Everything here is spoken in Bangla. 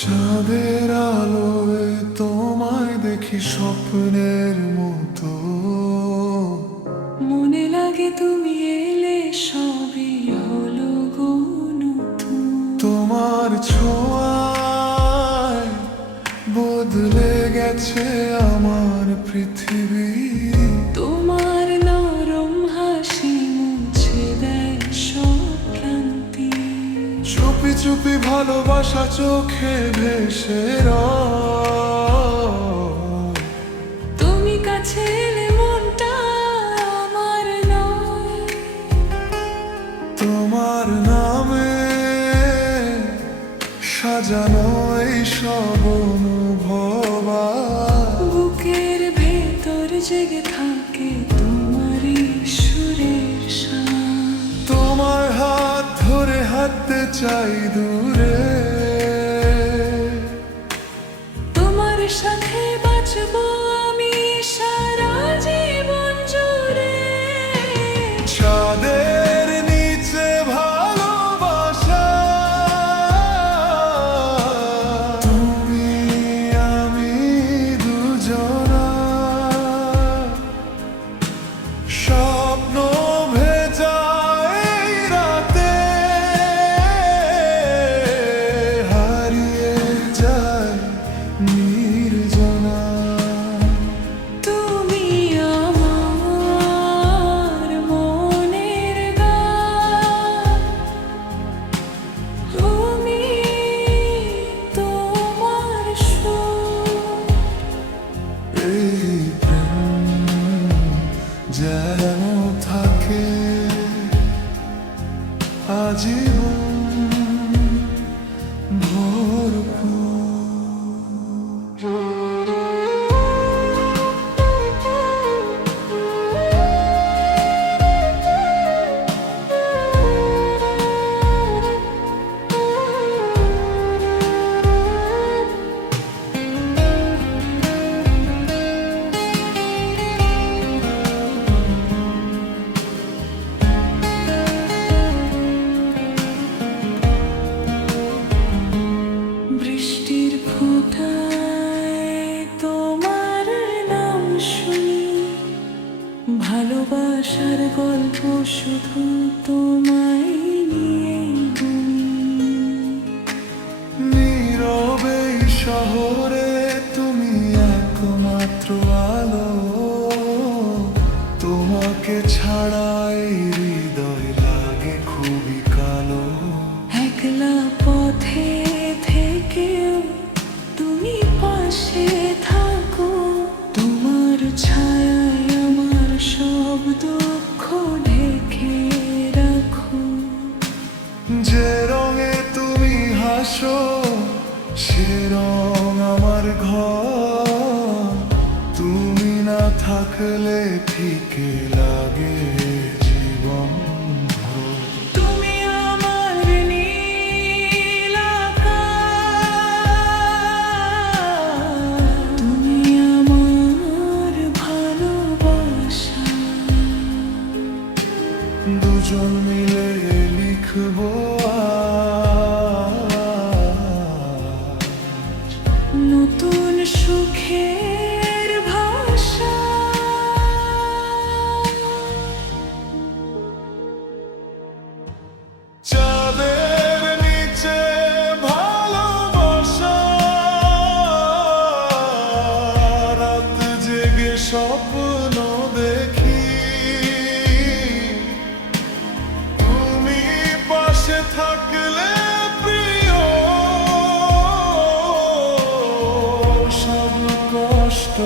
চাঁদের আলোয় তোমায় দেখি স্বপ্নের মতো, মনে লাগে তুমি এলে সবই হলো গো নতুন। তোমার ছোঁয়ায় বদলে গেছে আমার পৃথিবী। তোমার নরম হাসি মুছে দেয় সব ক্লান্তি। চুপি চুপি ভালোবাসা চোখে ভেসে রয়। তুমি কাছে এলে মনটা আমার নয়। তোমার নামে সাজানো এই সব অনুভব, বুকের ভেতর জেগে থাকে তোমারই সুরের শান। তোমার হাত ধরে হাঁটতে চাই দূরে, তোমার সাথে বাঁচবো আমি সারা জীবন জুড়ে। চাঁদের নিচে ভালোবাসা, তুমি আমি দুজনা, স্বপ্ন ভেজা এই রাতে হারিয়ে যায় নির্জনা। তুমি আমার মনের গান, তুমি তোমার সুর। এই প্রেম যেন থাকে আজীবন বৃষ্টির ফোঁটায় তোমার নাম শুনি, ভালোবাসার গল্প শুধু তোমায় নিয়েই বুনি। নীরবে এই শহরে তুমি একমাত্র আলো, তোমাকে ছাড়াই হৃদয় লাগে খুবই কালো। একলা পথে থেকেও তুমি পাশে থাকো, তোমার ছায়ায় আমার সব দুঃখ ঢেকে রাখো। যে রঙে তুমি হাসো সে রং আমার ঘর, তুমি না থাকলে ফিকে লাগে জীবন ভর। তুমি আমার নীল আকাশ, তুমি আমার ভালোবাসা। দুজন মিলে লিখবো নতুন সুখের ভাষা। চাঁদের নিচে ভালোবাসা, রাত জেগে স্বপ্ন দেখি, তুমি পাশে থাকলে প্রিয় সব কষ্ট